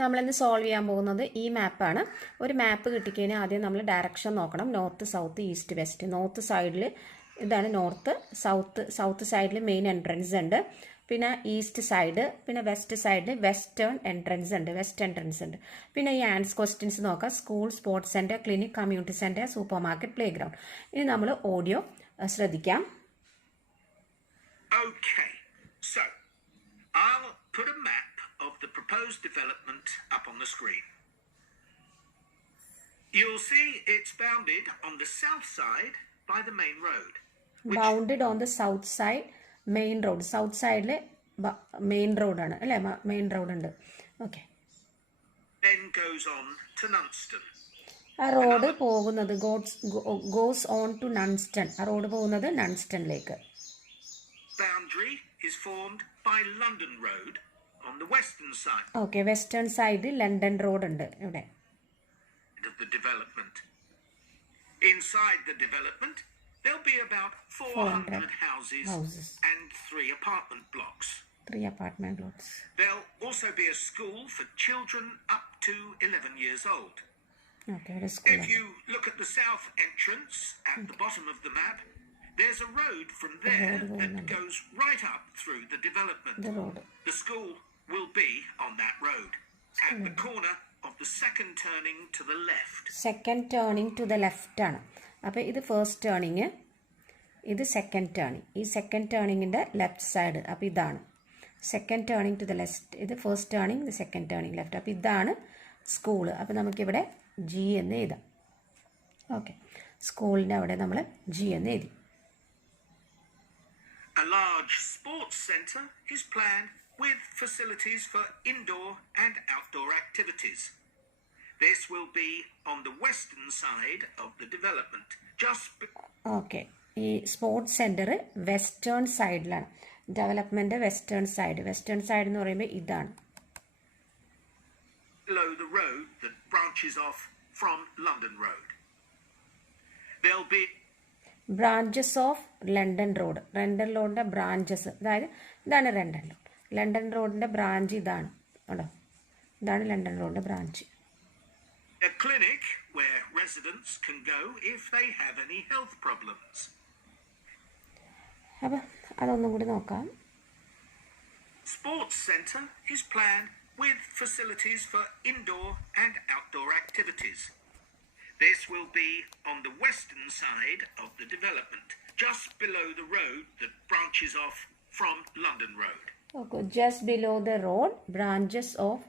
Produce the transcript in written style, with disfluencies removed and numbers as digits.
നമ്മളിന്ന് സോൾവ് ചെയ്യാൻ പോകുന്നത് ഈ മാപ്പാണ്. ഒരു മാപ്പ് കിട്ടിക്കഴിഞ്ഞാൽ ആദ്യം നമ്മൾ ഡയറക്ഷൻ നോക്കണം. North, south, east, west. North സൈഡിൽ ഇതാണ് നോർത്ത്. സൗത്ത് സൈഡിൽ മെയിൻ എൻട്രൻസ് ഉണ്ട്. പിന്നെ ഈസ്റ്റ് സൈഡ്, പിന്നെ വെസ്റ്റ് സൈഡിൽ വെസ്റ്റേൺ എൻട്രൻസ് ഉണ്ട്. പിന്നെ ഈ ആൻസ് ക്വസ്റ്റ്യൻസ് നോക്കാം. School, sports centre, clinic, community centre, super market, play ground. ഇനി നമ്മൾ ഓഡിയോ ശ്രദ്ധിക്കാം. Okay, so I'll put a map of the proposed development up on the screen. You'll see it's bounded on the south side by the main road. Bounded on the south side, main road. South side main road ആണ് അല്ലേ? Main road ഉണ്ട്. Okay. Then goes on to Nunston. ആ റോഡ് പോകുന്നത് goes on to നൺസ്റ്റൺ. ആ റോഡ് പോകുന്നത് നൺസ്റ്റണിലേക്ക്. Boundary is formed by London Road on the western side. Okay, western side London Road ഉണ്ട് ഇവിടെ. Of the development. Inside the development, there'll be about 400 houses and 3 apartment blocks. 3 apartment blocks. There'll also be a school for children up to 11 years old. Okay, a school. If you look at the south entrance at the bottom of the map, there's a road from there that goes right up through the development. The school will be on that road at the corner of the second turning to the left. Second turning to the left ആണ്. അപ്പോൾ ഇത് first turning, ഇത് second turning. ഈ second ടേണിങ്ങിൻ്റെ left side. അപ്പോൾ ഇതാണ് second turning to the left. ഇത് first turning, ഇത് സെക്കൻഡ് ടേണിങ് ലെഫ്റ്റ്. അപ്പോൾ ഇതാണ് സ്കൂൾ. അപ്പോൾ നമുക്കിവിടെ ജി എന്ന് എഴുതാം. ഓക്കെ, സ്കൂളിൻ്റെ അവിടെ നമ്മൾ ജി എന്ന് എഴുതി. A large sports centre is planned with facilities for indoor and outdoor activities. This will be on the western side of the development. Okay. ഈ സ്പോർട്സ് സെൻറ്റർ വെസ്റ്റേൺ സൈഡിലാണ്. Development western side. Western side എന്ന് പറയുമ്പോൾ ഇതാണ്. Below the road that branches off from London Road. There'll be branches of London road. London റോഡിൻ്റെ ബ്രാഞ്ചസ്, അതായത് ഇതാണ് London road. London റോഡിൻ്റെ ബ്രാഞ്ച് ഇതാണ് കേട്ടോ. ഇതാണ് ലണ്ടൻ റോഡിൻ്റെ branch. A clinic where residents can go if they have any health problems. അപ്പോൾ അതൊന്നും കൂടി നോക്കാം. Sports centre is planned with facilities for indoor and outdoor activities. This will be on the western side of the development, just below the road that branches off from London Road. Okay, just below the road branches off